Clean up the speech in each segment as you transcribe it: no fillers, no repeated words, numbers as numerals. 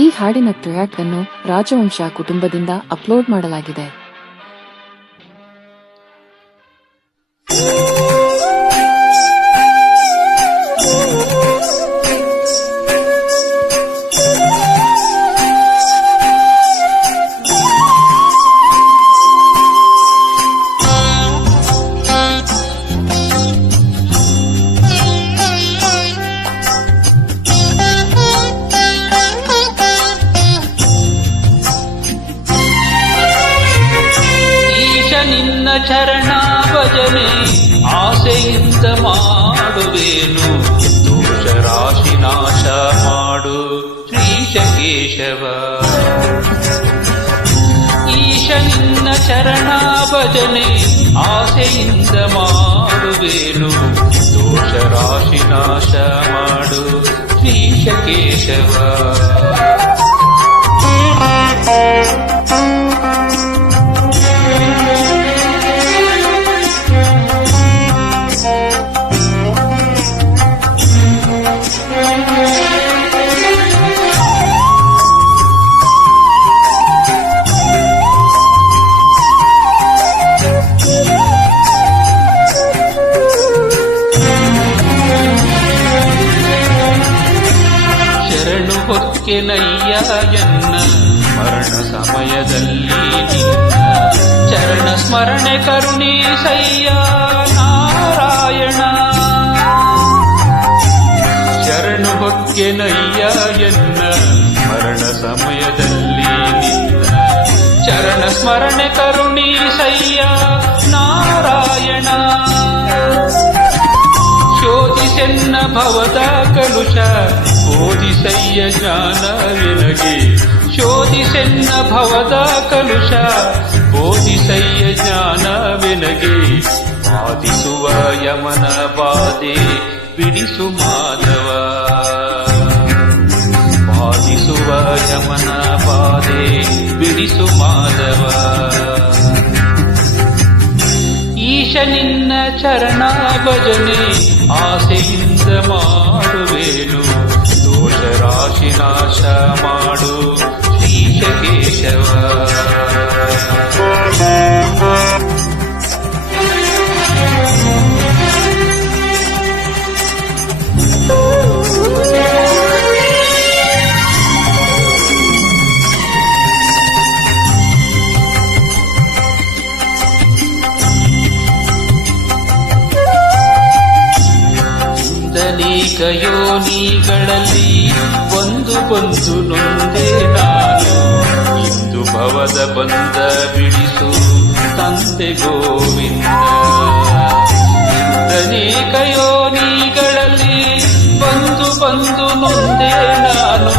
ಈ ಹಾಡಿನ ಟ್ರ್ಯಾಕ್ ಅನ್ನು ರಾಜವಂಶ ಕುಟುಂಬದಿಂದ ಅಪ್ಲೋಡ್ ಮಾಡಲಾಗಿದೆ. ನಿನ್ನ ಚರಣ ಭಜನೆ ಆಸೆಯಿಂದ ಮಾಡುವೇನು, ದೋಷ ರಾಶಿ ನಾಶ ಮಾಡು ಶ್ರೀಶ ಕೇಶವ. ಈಶ ನಿನ್ನ ಚರಣ ಭಜನೆ ಆಸೆಯಿಂದ ಮಾಡುವೇನು, ದೋಷ ರಾಶಿ ನಾಶ ಮಾಡು ಶ್ರೀಶ ಕೇಶವ. ಹೊಕ್ಕೆನಯ್ಯ ಎನ್ನ ಮರಣ ಸಮಯದಲ್ಲಿ ನಿನ್ನ ಚರಣ ಸ್ಮರಣೆ ಕರುಣೀಸಯ್ಯ ನಾರಾಯಣ. ಶರಣು ಹೊಕ್ಕೆನಯ್ಯ ಎನ್ನ ಮರಣ ಸಮಯದಲ್ಲಿ ನಿನ್ನ ಚರಣ ಸ್ಮರಣೆ ಕರುಣೀಸಯ್ಯ ನಾರಾಯಣ. ಶೋಧಿಸೆನ್ನ ಭವದ ಕಲುಷ ಬೋಧಿಸಯ್ಯ ಜ್ಞಾನವಿನಗೆ, ಶೋಧಿಸೆನ್ನ ಭವದ ಕಲುಷ ಬೋಧಿಸಯ್ಯ ಜ್ಞಾನವಿನಗೆ. ಬಾಧಿಸುವ ಯಮನ ಬಾಧೆ ಬಿಡಿಸು ಮಾಧವ, ಬಾಧಿಸುವ ಯಮನ ಬಾಧೆ ಬಿಡಿಸು ಮಾಧವ. ಈಶ ನಿನ್ನ ಚರಣ ಭಜನೆ ಆಸೆಯಿಂದ ಮಾಡುವೇನು, ದೋಷ ರಾಶಿ ನಾಶ ಮಾಡು ಶ್ರೀಶ ಕೇಶವ. ಅನೇಕ ಯೋನಿಗಳಲ್ಲಿ ಒಂದು ನೊಂದೆ ನಾನು, ಇಂದು ಭವದ ಬಂದ ಬಿಡಿಸು ತಂದೆ ಗೋವಿಂದ. ಅನೇಕ ಯೋನಿಗಳಲ್ಲಿ ಒಂದು ನೊಂದೆ ನಾನು,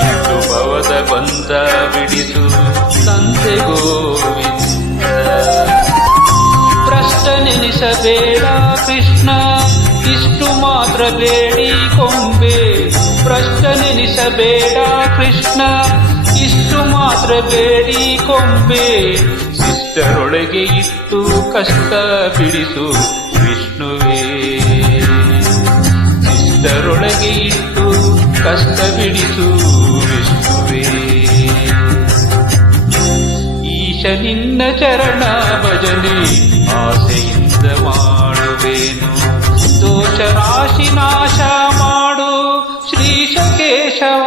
ಇಂದು ಭವದ ಬಂದ ಬಿಡಿಸು ತಂದೆ ಗೋವಿಂದ. ಭ್ರಷ್ಟ ನೆನೆಸಬೇಡ ಕೃಷ್ಣ ಇಷ್ಟು ಮಾತ್ರ ಬೇಡಿ ಕೊಂಬೆ, ಭ್ರಷ್ಟ ನೆನೆಸಬೇಡ ಕೃಷ್ಣ ಇಷ್ಟು ಮಾತ್ರ ಬೇಡಿ ಕೊಂಬೆ. ಶಿಷ್ಟರೊಳಗೆ ಇಟ್ಟು ಕಷ್ಟ ಬಿಡಿಸು ವಿಷ್ಣುವೇ, ಶಿಷ್ಟರೊಳಗೆ ಇಟ್ಟು ಕಷ್ಟ ಬಿಡಿಸು ವಿಷ್ಣುವೇ. ಈಶ ನಿನ್ನ ಚರಣ ಭಜನೆ ಆಸೆಯಿಂದ ಮಾಡುವೇನು, ದೋಷ ರಾಶಿ ನಾಶ ಮಾಡು ಶ್ರೀಶ ಕೇಶವ.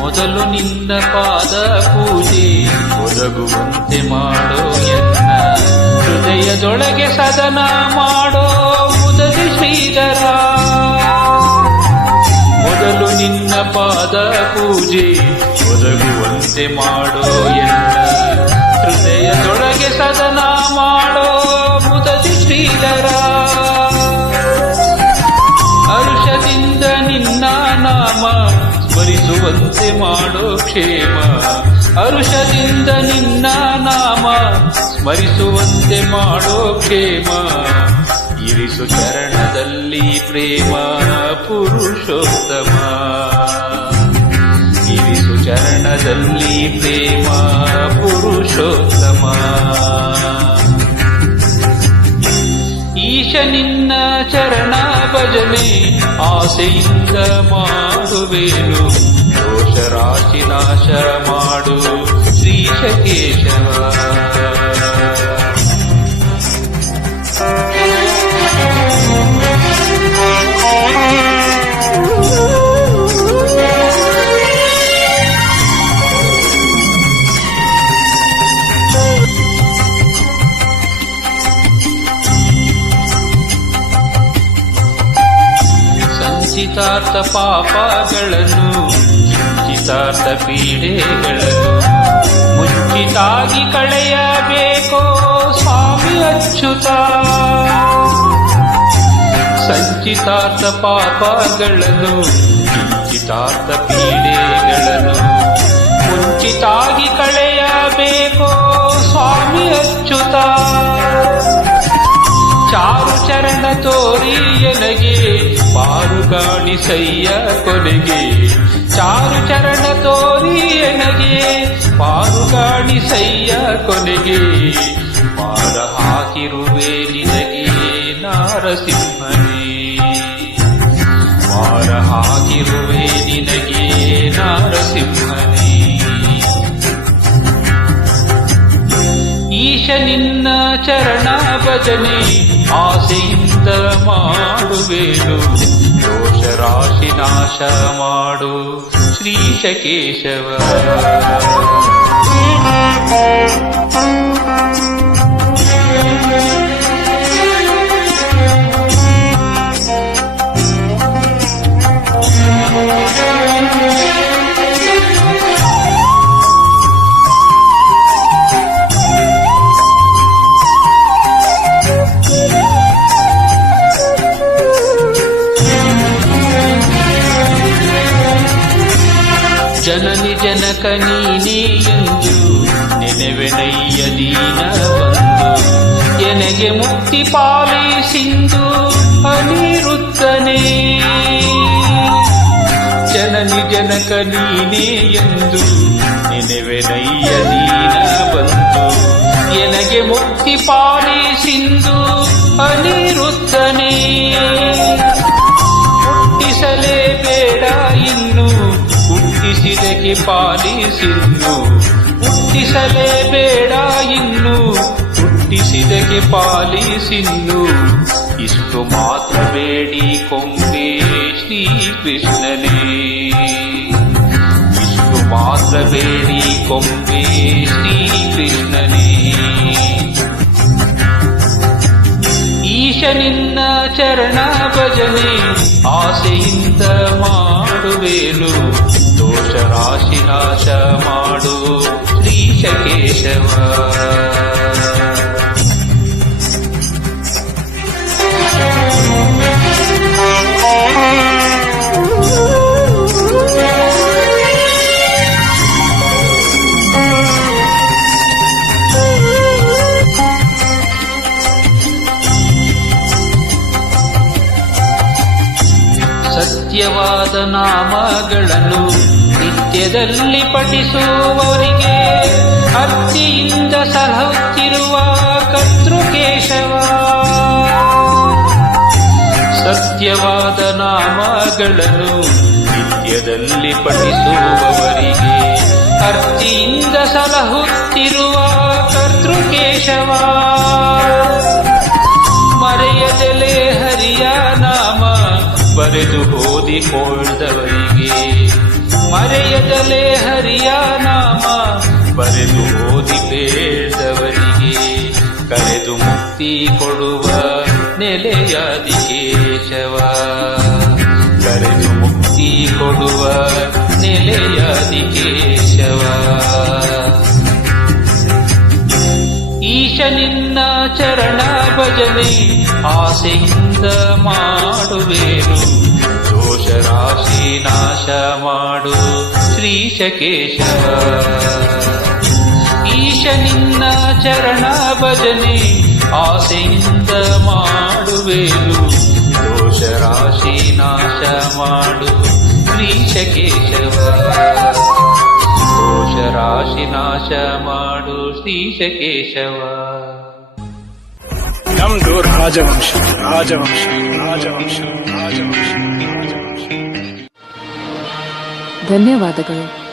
ಮೊದಲು ನಿನ್ನ ಪಾದ ಪೂಜೆ ಒದಗುವಂತೆ ಮಾಡೋ ಎನ್ನ, ಹೃದಯದೊಳಗೆ ಸದನ ಮಾಡೋ ಮುದದಿ ಶ್ರೀಧರ. ಮೊದಲು ನಿನ್ನ ಪಾದ ಪೂಜೆ ಒದಗುವಂತೆ ಮಾಡೋ ಎನ್ನ, ಹೃದಯದೊಳಗೆ ಸದನ ಮಾಡೋ ಮುದದಿ ಶ್ರೀಧರ. ಹರುಷದಿಂದ ನಿನ್ನ ನಾಮ ಸ್ಮರಿಸುವಂತೆ ಮಾಡೋ ಕ್ಷೇಮ. ಹರುಷದಿಂದ ನಿನ್ನ ನಾಮ ಸ್ಮರಿಸುವಂತೆ ಮಾಡೋ ಕ್ಷೇಮ. ಇರಿಸು ಚರಣದಲ್ಲಿ ಪ್ರೇಮ ಪುರುಷೋತ್ತಮ. ಇರಿಸು ಚರಣದಲ್ಲಿ ಪ್ರೇಮ ಪುರುಷೋತ್ತಮ. ಈಶ ನಿನ್ನ ಚರಣ ಭಜನೆ ಆಸೆಯಿಂದ ಮಾಡುವೆನು. ದೋಷ ರಾಶಿ ನಾಶ ಮಾಡು ಶ್ರೀಶ ಕೇಶವ. ಸಂಚಿತಾರ್ಥ ಪಾಪಗಳನ್ನು ಚಿತಾರ್ಥ ಪೀಡೆಗಳನ್ನು ಮುಂಚಿತಾಗಿ ಕಳೆಯಬೇಕೋ ಸ್ವಾಮಿ ಅಚ್ಯುತ. ಸಂಚಿತಾರ್ಥ ಪಾಪಗಳನ್ನು ಚಿತಾರ್ಥ ಪೀಡೆಗಳನ್ನು ಮುಂಚಿತಾಗಿ ಕಳೆಯಬೇಕೋ ಸ್ವಾಮಿ ಅಚ್ಯುತ. ಚಾರು ಚರಣ ತೋರಿ ಎನಗೆ ಪಾರುಗಾಣಿಸಯ್ಯ ಕೊನೆಗೆ. ಚಾರು ಚರಣ ತೋರಿ ಎನಗೆ ಪಾರುಗಾಣಿಸಯ್ಯ ಕೊನೆಗೆ. ಮಾಡ ಹಾಕಿರುವೆ ನಿನಗೆ ನಾರಸಿಂಹನೇ. ಮಾಡ ಹಾಕಿರುವೆ ನಿನಗೆ ನಾರಸಿಂಹನೇ. ಈಶ ನಿನ್ನ ಚರಣ ಭಜನೆ ಆಸೆಯಿಂದ ಮಾಡುವೆನು. ದೋಷ ರಾಶಿ ನಾಶ ಮಾಡು ಶ್ರೀಶ ಕೇಶವ. ಜನನಿ ಜನಕ ನೀನೇ ಎಂದು ನೆನೆವೆನಯ್ಯ ದೀನ ಬಂದು. ಎನಗೆ ಮುಕ್ತಿ ಪಾಲಿಸಿಂದು ಅನಿರುದ್ಧನೇ. ಜನನಿ ಜನಕ ನೀನೇ ಎಂದು ನೆನೆವೆನಯ್ಯ ದೀನ ಬಂದು. ಎನಗೆ ಮುಕ್ತಿ ಪಾಲಿಸಿಂದು ಅನಿರುದ್ಧನೇ. ಹುಟ್ಟಿಸಲೇಬೇಡ ಇನ್ನು ಹುಟ್ಟಿಸಿದಕ್ಕೆ ಪಾಲಿಸಿನ್ನು. ಹುಟ್ಟಿಸಲೇಬೇಡ ಇನ್ನು ಹುಟ್ಟಿಸಿದಕ್ಕೆ ಪಾಲಿಸಿನ್ನು. ಇಷ್ಟು ಮಾತ್ರ ಬೇಡಿ ಕೊಂಬೆ ಶ್ರೀಕೃಷ್ಣನೇ. ಇಷ್ಟು ಮಾತ್ರ ಬೇಡಿ ಕೊಂಬೆ ಶ್ರೀಕೃಷ್ಣನೇ. ಈಶ ನಿನ್ನ ಚರಣ ಭಜನೆ ಆಸೆಯಿಂದ ಮಾಡುವೆನು. ದೋಷ ರಾಶಿ ನಾಶ ಮಾಡು ಶ್ರೀಶ ಕೇಶವ. ಸತ್ಯವಾದ ನಾಮಗಳನ್ನು ನಿತ್ಯದಲ್ಲಿ ಪಠಿಸುವವರಿಗೆ ಅರ್ತಿಯಿಂದ ಸಲಹುತ್ತಿರುವ ಕರ್ತೃಕೇಶವ. ಸತ್ಯವಾದ ನಾಮಗಳನ್ನು ನಿತ್ಯದಲ್ಲಿ ಪಠಿಸುವವರಿಗೆ ಅರ್ತಿಯಿಂದ ಸಲಹುತ್ತಿರುವ ಕರ್ತೃಕೇಶವ. ಮರೆಯದಲೇ ಹರಿಯ ನಾಮ ಬರೆದು ಓದಿಕೊಳ್ಳದವರಿಗೆ. ಮರೆಯದಲೇ ಹರಿಯ ನಾಮ ಬರೆದು ಓದಿ ಬೇಡದವರಿಗೆ. ಕರೆದು ಮುಕ್ತಿ ಕೊಡುವ ನೆಲೆಯಾದಿ ಕೇಶವ. ಕರೆದು ಮುಕ್ತಿ ಕೊಡುವ ನೆಲೆಯಾದಿ ಕೇಶವ. ಈಶ ನಿನ್ನ ಚರಣ ಭಜನೆ ಆಸೆಯಿಂದ ಮಾಡುವೆನು. ದೋಷ ರಾಶಿ ನಾಶ ಮಾಡು ಶ್ರೀಶ ಕೇಶವ. ಈಶ ನಿನ್ನ ಚರಣ ಭಜನೆ ಆಸೆಯಿಂದ ಮಾಡುವೆನು, ದೋಷ ರಾಶಿ ನಾಶ ಮಾಡು ಶ್ರೀಶ ಕೇಶವ. ದೋಷ ರಾಶಿ ನಾಶ ಮಾಡು ಶ್ರೀಶ ಕೇಶವ. ನಮ್ದು ರಾಜವಂಶ ರಾಜವಂಶ ರಾಜವಂಶ ರಾಜವಂಶ ರಾಜವಂಶ. ಧನ್ಯವಾದಗಳು.